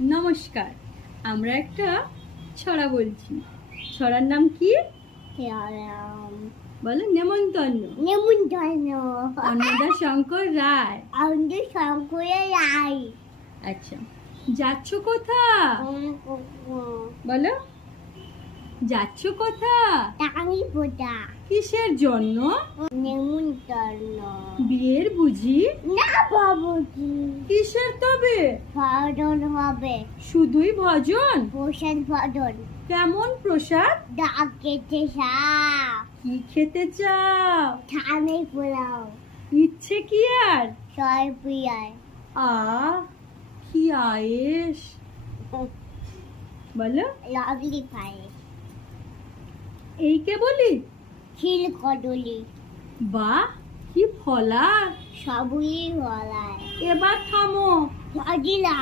নমস্কার। আমরা একটা ছড়া বলছি। ছড়ার নাম কি? বলো। নেমন্তন্ন। অন্নদা শঙ্কর রায়। আচ্ছা, যাচ্ছ কোথা? বলো, যাচ্ছ কোথা? কিসের জন্য? নেমন্তন্ন। বিয়ের বুঝি? না বাবুজি, কিসের তবে? ভজন হবে। শুধুই ভজন? প্রসাদ ভজন। কেমন প্রসাদ? ডাক খেতে চাও? কি খেতে চাও? থানে পোলাও। ইচ্ছে কি আর? ছয় পিয়ায়। কি আয়েশ। বলো, লাভলি পায়ে। এই কে বলি? খিল কদলি। বাহ, কি ফলা। সবই বলায়। এবার থামো। ভজিলা।